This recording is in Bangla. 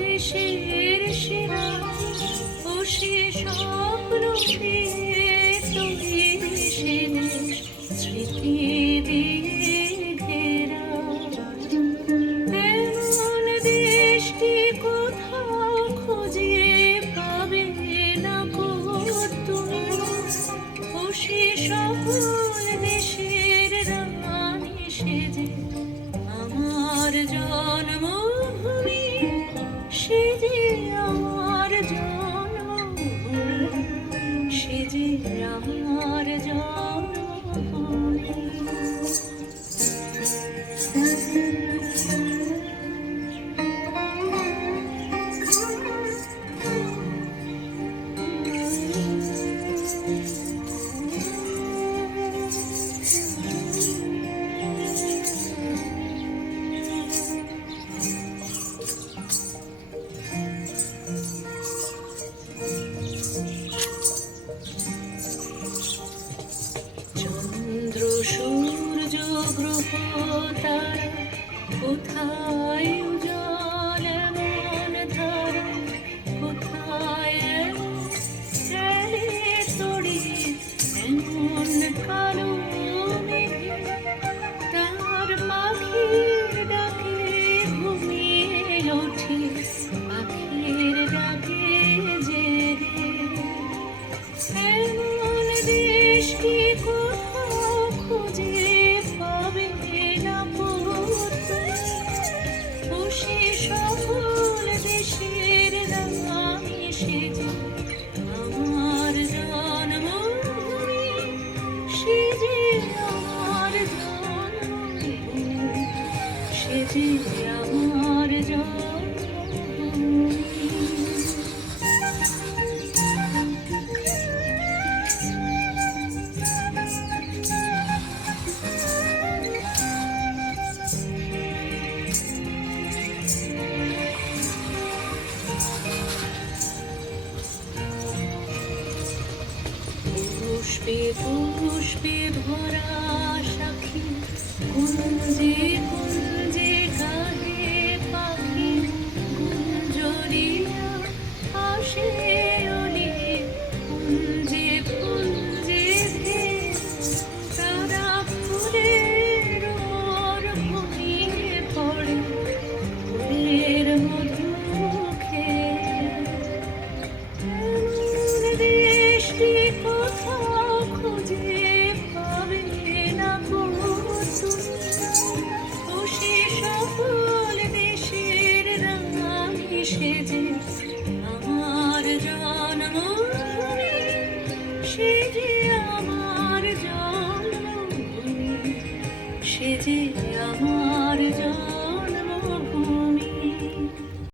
দেশের সেরা ও সে স্বপ্ন তৈরি সে দেশ স্মৃতি দিয়ে ঘেরা। এমন দেশটি কোথাও খুঁজে পাবে না কো তুমি, ও সে সকল দেশের রানী সেজে আমার জন্মভূমি, সে যে আমার জন্মভূমি, সে যে আমার জন্মভূমি। চন্দ্র সূর্য গ্রহ তারা কোথায় উজ্জ্বল এমন ধারা, কোথায় চলে তড়ি এমন কালো মেঘে, তার পাখির ডাকে ঘুমিয়ে ওঠে, পাখির ডাকে জেগে। এমন দেশটি কোথাও খুঁজে পাবে না তুমি, ও সে সকল দেশের রানী সেজে আমার জন্মভূমি, সে যে আমার জন্মভূমি, সে যে আমার জন্মভূমি। পুষ্পে পুষ্পে ভরা সাক্ষী কুঞ্জে